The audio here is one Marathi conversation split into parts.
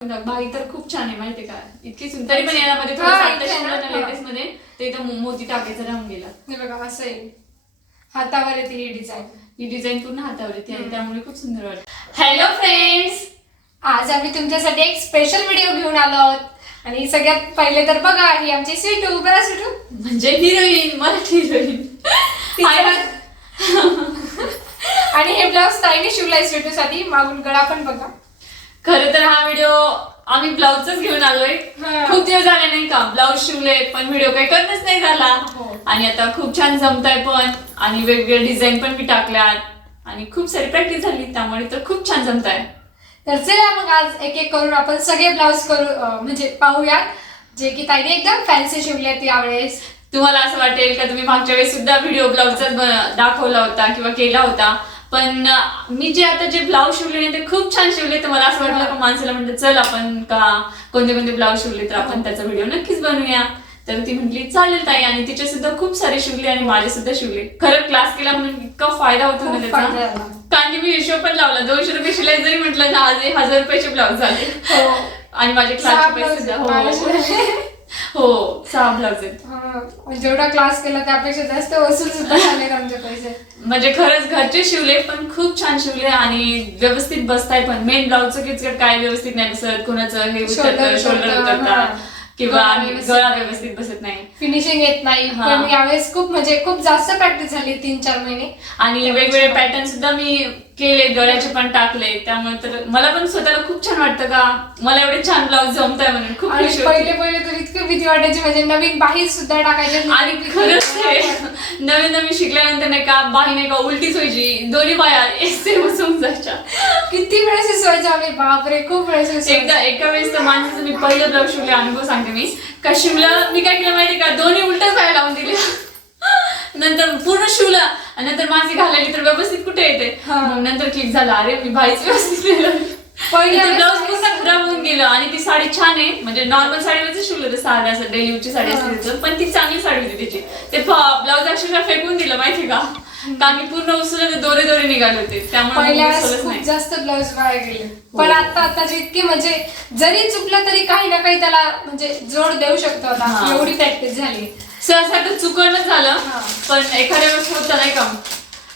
बाई तर खूप छान आहे माहितीये का? इतकी सुंदर तरी पण हा, ना, हा. लेटेस्टमध्ये ते इथं मो- मोती टाकायचं राहून गेला. हे बघा असं आहे. हातावर येते ही डिझाईन ही डिझाईन पूर्ण हातावर येते आणि त्यामुळे खूप सुंदर वाटत. हॅलो फ्रेंड्स आज आम्ही तुमच्यासाठी एक स्पेशल व्हिडिओ घेऊन आलो आहोत. आणि सगळ्यात पहिले तर बघा ही आमची स्वीटू. बरं स्वीटू. म्हणजे हिरोईन मराठी हिरोईन आणि हे ब्लाऊज ताईने शिवलाय स्वीटू साठी मागून गळा पण बघा. खरं तर हा व्हिडिओ आम्ही ब्लाउजच घेऊन आलोय. हा. खूप दिवस झाले नाही का? ब्लाऊज शिवले पण व्हिडिओ काही करणंच नाही झाला. हो. आणि आता खूप छान जमताय पण. आणि वेगवेगळे डिझाईन पण मी टाकल्यात. आणि खूप सारी प्रॅक्टिस झाली त्यामुळे तर खूप छान जमताय. तर चला मग आज एक एक करून आपण सगळे ब्लाऊज करू अं, म्हणजे पाहूयात. जे की ताईने एकदम फॅन्सी शिवले आहेत यावेळेस. तुम्हाला असं वाटेल का तुम्ही मागच्या वेळेस सुद्धा व्हिडिओ ब्लाऊजचा दाखवला होता किंवा केला होता? पण मी जे आता जे ब्लाऊज शिवले नाही ते खूप छान शिवले तर मला असं वाटलं का माणसाला म्हणलं चल आपण का कोणते कोणते ब्लाऊज शिवले तर आपण त्याचा व्हिडिओ नक्कीच बनवूया. तर ती म्हटली चालेल ताई. आणि तिचे सुद्धा खूप सारे शिवले आणि माझे सुद्धा शिवले. खरं क्लास केला म्हणून इतका फायदा होतो ना त्याचा. कारण की मी हिशोब पण लावला दोनशे रुपये शिलाई जरी म्हटलं ना आज हजार रुपयाचे ब्लाऊज झाले. हो. आणि माझे सहा क्लासचे पैसे हो सहा आहेत हा, जेवढा क्लास केला त्यापेक्षा जास्त वसूल सुद्धा झाले आमचे पैसे म्हणजे खरंच घरचे शिवले पण खूप छान शिवले आणि व्यवस्थित बसताय पण मेन ब्लाऊजचं किचकट काय व्यवस्थित नाही बसत कोणाचं हे Shoulder उतरतं शोल्डर उतरतात हा. किंवा गळा व्यवस्थित गळा नाही. व्यवस्थित बसत नाही फिनिशिंग येत नाही हा. पण यावेळेस खूप म्हणजे खूप जास्त प्रॅक्टिस झाली तीन चार महिने आणि वेगवेगळे. पॅटर्न सुद्धा मी केले गळ्याचे पण टाकले. त्यामुळे तर मला पण स्वतःला खूप छान वाटतं का? मला एवढे छान ब्लाऊज जमताय म्हणून खूप आणि खुशी होते. पहिले पहिले तर इतकी भीती वाटायची म्हणजे नवीन बाही सुद्धा टाकायचे आणि खरंच ते नवीन नवीन शिकल्यानंतर नाही का बाही नाही का उलटीच व्हायची दोन्ही बाया सेम बसून जायच्या. किती वेळेस विसवायचे आम्ही बापरे खूप वेळेस. एकदा एका वेळेस तर माणसाचं मी पहिलं ब्लाऊज शिवले अनुभव सांगते मी. का शिवलं मी काय केलं माहिती का? दोन्ही उलटच बाहेर लावून दिले नंतर पूर्ण शिवलं. आणि नंतर माझी घालायली तर व्यवस्थित कुठे येते? हा. मग नंतर क्लिक झालं. अरे मी भाईच व्यवस्थित केलं पहिल्या ब्लाऊज पूर्ण खराब होऊन गेलं. आणि ती साडी छान आहे. म्हणजे नॉर्मल साडीवरच शिवलं होतं साध्या असं डेलीची साडी असते पण ती चांगली साडी होती त्याची ते ब्लाऊज अक्षरशः फेकून दिलं माहिती का? कारण पूर्ण तर दोरे दोरे निघाले होते. त्यामुळे जास्त ब्लाऊज वाया गेले. पण आता आताचे इतके म्हणजे जरी चुकलं तरी काही ना काही त्याला म्हणजे जोड देऊ शकतो आता. हा. एवढी प्रॅक्टिस झाली. सहसा चुकणच झालं. पण एखाद्या वेळेस होतं नाही का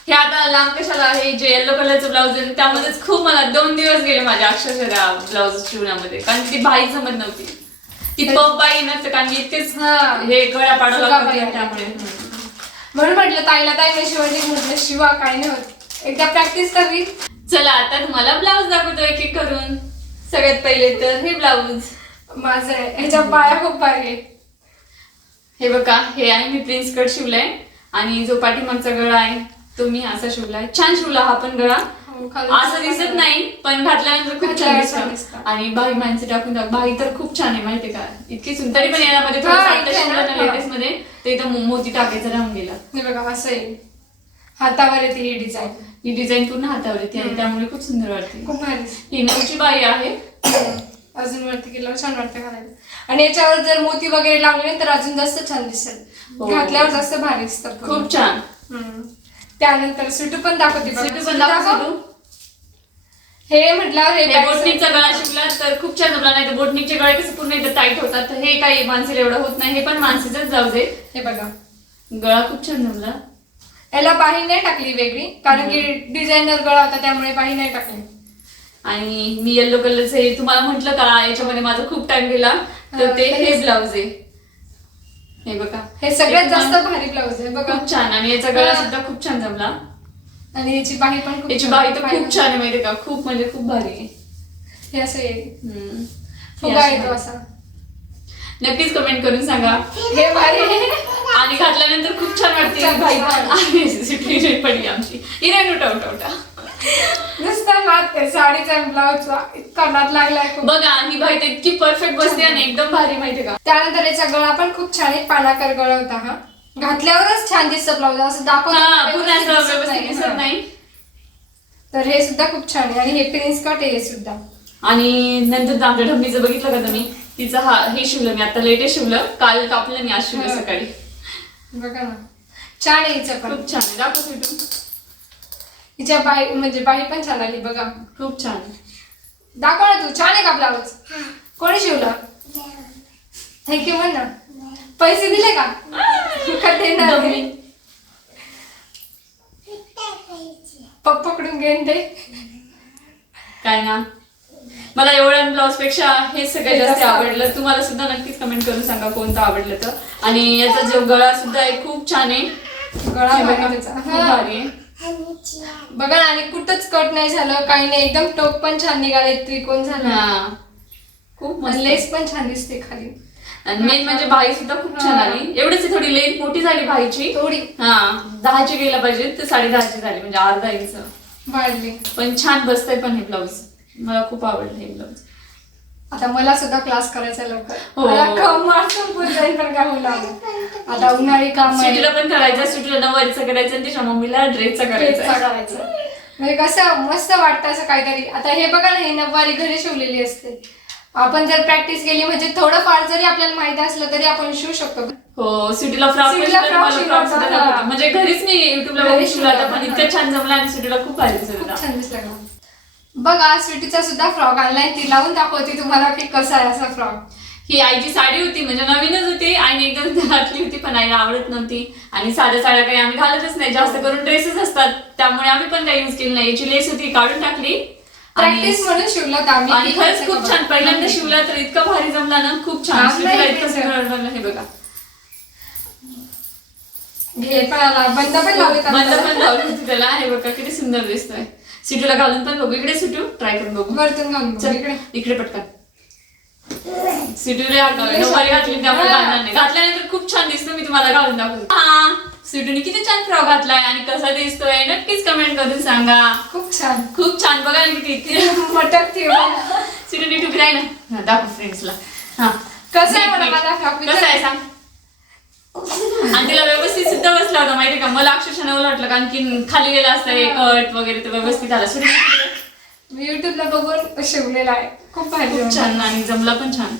हे आता लांब कशाला हे जे येलो कलरचं ब्लाऊज आहे त्यामध्येच खूप मला दोन दिवस गेले माझ्या अक्षरशः त्या ब्लाऊज शिवण्यामध्ये कारण ती बाई जमत नव्हती ती पप बाई नसते कारण की इतकेच हा. हे गळ्या पाडावं सुका लागतं बाई. त्यामुळे. म्हणून म्हटलं ताईला ताई शिवाजी म्हटलं शिवा काय नाही होत एकदा प्रॅक्टिस करावी चला आता तुम्हाला ब्लाऊज दाखवतो एक एक करून सगळ्यात पहिले तर हे ब्लाऊज माझं आहे. ह्याच्या बाया खूप आहे. हे बघा हे आहे मी प्रिन्स कट शिवलाय. आणि जो पाठीमागचा गळा आहे तो मी असा शिवलाय. छान शिवला हा पण गळा. हो, असं दिसत नाही पण घातल्यानंतर खूप छान दिसतं. आणि बाई माणसं टाकून टाक बाई तर खूप छान आहे माहितीये का? इतकी सुंदर पण यामध्ये हा, हा. लेटेस्टमध्ये ते इथं मोती टाकायचं राहून गेला. हे बघा असं आहे. हातावर येते ही डिझाईन ही डिझाईन पूर्ण हातावर येते आणि त्यामुळे खूप सुंदर वाटते. खूप भारी. ही नऊची बाई आहे. अजून वरती केल्यावर छान वाटतं घालायला. आणि याच्यावर जर मोती वगैरे लावले तर अजून जास्त छान दिसेल हो. घातल्यावर जास्त भारी दिसतं पूर्ण. खूप छान हम्म. त्यानंतर सुटू पण दाखवते बघा. सिटू पण सुटू दाखव दाखव. सिटू. हे म्हटल्यावर हे हे back बोटनिकचा. गळा शिकला तर खूप छान जमला नाही तर बोटनिकचे गळे कसे पूर्ण इथं टाईट होतात तर हे काही माणसेला एवढं होत नाही हे पण माणसेच जाऊ दे हे बघा गळा खूप छान जमला याला बाही नाही टाकली वेगळी कारण की डिझायनर गळा होता त्यामुळे बाही नाही टाकली आणि मी येलो कलरचं हे तुम्हाला म्हंटल का याच्यामध्ये माझा खूप टाइम गेला तर ते हे ब्लाऊज आहे. हे बघा. हे सगळ्यात जास्त भारी ब्लाऊज आहे बघा. खूप छान. आणि याचा गळा. सुद्धा खूप छान जमला. आणि याची बाही पण खूप याची बाई. तर खूप छान आहे माहितीये का? खूप म्हणजे खूप भारी आहे. हे असं आहे. फुगा येतो असं. नक्कीच कमेंट करून सांगा. हे भारी आहे. आणि घातल्यानंतर खूप छान वाटते. बाई सिटुएशन पडली आमची. उठा उठा उठा नुसता नाद ते साडीचा ब्लाऊजचा इतका नाद लागलाय खूप. बघा ही बाई तर इतकी परफेक्ट बसते आणि एकदम भारी का? त्यानंतर याचा गळा पण खूप छान आहे पानाकर गळा होता हा. घातल्यावरच छान दिसतं ब्लाऊज असं हा दाखवलं पुन्हा असं व्यवस्थित व्यवस्थित नाही. दिसत. नाही. तर हे सुद्धा खूप छान आहे. आणि हे प्रिन्स कट आहे हे सुद्धा. आणि नंतर आमच्या ढमणीचं बघितलं का तुम्ही? तिचं हा हे शिवलं मी आता लेटेस्ट शिवलं. काल कापलं मी आज शिवलं. सकाळी. बघा ना. छान आहे हिचं पण. खूप छान आहे. दाखव. हिच्या बाई म्हणजे बाई पण छान आली बघा खूप छान. दाखव ना तू छान आहे का ब्लाऊज कोणी शिवलं? थँक्यू म्हण. ना पैसे दिले का? का देणार आहे? दमली. पप्पाकडून घेऊन दे. काय ना? मला एवढ्या ब्लाऊजपेक्षा हे सगळ्यात जास्त आवडलं. तुम्हाला सुद्धा नक्कीच कमेंट करून सांगा कोणतं आवडलं तर. आणि याचा जो गळा सुद्धा आहे खूप छान आहे. गळा. भारी आहे. बघा ना आणि कुठंच कट नाही झालं काही नाही. एकदम टोप पण छान निघाले त्रिकोण झाला. हा. खूप मस्त. लेस पण छान दिसते खाली. आणि मेन म्हणजे भाई सुद्धा खूप छान आली. एवढीच आहे, थोडी लेंथ मोठी झाली भाईची थोडी. हा. दहाची गेला पाहिजे तर साडे दहाची झाली म्हणजे अर्धा इंच. वाढली. पण छान बसतंय पण हे ब्लाऊज मला खूप आवडलं हे ब्लाऊज आता मला सुद्धा क्लास करायचा आहे लवकर. हो. मला कमाल संपून काय होणार आता उन्हाळी काम आहे. सुटीला पण करायचं सुटीला नऊवारीचं करायचं आणि तिच्या मम्मीला ड्रेसचा ड्रेसचा करायचा. करायचं. म्हणजे कसं मस्त वाटतं असं काहीतरी. आता हे बघा ना हे नऊवारी घरी शिवलेली असते. आपण जर प्रॅक्टिस केली म्हणजे थोडंफार जरी आपल्याला माहिती असलं तरी आपण शिवू शकतो. हो सुटीला फ्रॉक सुटीला frock शिवला होता. म्हणजे घरीच मी युट्यूबला घरी बघून शिवला. होता शिवला पण होता. इतकं छान जमला आणि सुटीला खूप भारी खूप छान दिसला का? बघा स्वीटीचा सुद्धा फ्रॉक आणलाय. ती लावून दाखवते तुम्हाला की कसा आहे असा फ्रॉक ही आईची साडी होती म्हणजे नवीनच होती. घातली होती पण आईला आवडत नव्हती. आणि साध्या साड्या काही आम्ही घालतच नाही. जास्त करून ड्रेसेस असतात. त्यामुळे आम्ही पण काही युज केली नाही. याची लेस होती काढून टाकली. प्रॅक्टिस म्हणून शिवलं होतं आम्ही. आणि खरंच खूप छान. पहिल्यांदा शिवला तर इतका भारी जमला ना. खूप छान. हा, सुटीला इतकं हे बघा. घे पण आला. बंद पण लावले बंद पण लावली होती त्याला. हे बघा किती सुंदर दिसतोय. सिटूला घालून पण बघू. इकडे सुटू ट्राय करून बघू. वरतून घालून बघ, चल इकडे. इकडे पटकन. नऊवारी घातली त्यामुळे. घालणार नाही. मी तुम्हाला घालून दाखवते हा सिटूने किती छान फ्रॉक घातलाय आणि कसा दिसतोय नक्कीच कमेंट करून सांगा. खूप छान. खूप छान बघा ना किती मटक सिटूने ठुकरी आहे ना? दाखव फ्रेंड्सला हा. कसं आहे मला फ्रॉक कसं आहे सांग. आणि तिला व्यवस्थित सुद्धा बसला होता माहिती का? मला अक्षरशः नवलं वाटलं कारण की खाली गेला असतं हे. कट वगैरे तर व्यवस्थित आला सुटू मी युट्यूबला बघून शिवलेला आहे. खूप भारी. छान आणि जमला पण छान.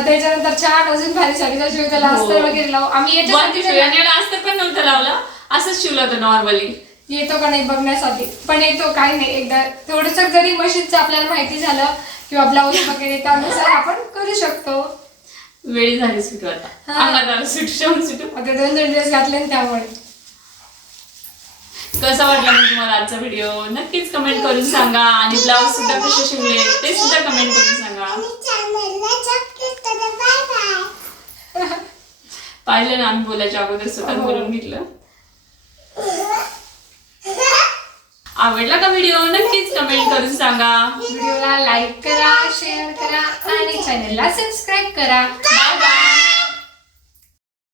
त्याच्यानंतर छान अजून भारी साडीचा शिव त्याला हो. अस्तर वगैरे लावू. आम्ही याच्यासाठी अस्तर पण नव्हतं लावलं. असंच शिवलं होतं नॉर्मली येतो का नाही बघण्यासाठी? पण येतो काय नाही. एकदा थोडस जरी मशीनचं आपल्याला माहिती झालं किंवा ब्लाऊज वगैरे त्यानुसार आपण करू शकतो. वेळी झाली सुटू आता. अंगात आलं सुटू दोन दोन ड्रेस घातले त्यामुळे. कसा वाटला मग तुम्हाला आजचा व्हिडिओ नक्कीच कमेंट करून सांगा. आणि ब्लाऊज सुद्धा कसे शिवले ते सुद्धा कमेंट करून सांगा. पाहिलं ना आम्ही बोलायच्या अगोदर स्वतः हो. बोलून घेतलं. आवडला का व्हिडिओ नक्कीच कमेंट करून सांगा. व्हिडिओला लाईक करा शेअर करा आणि चॅनलला सबस्क्राईब करा.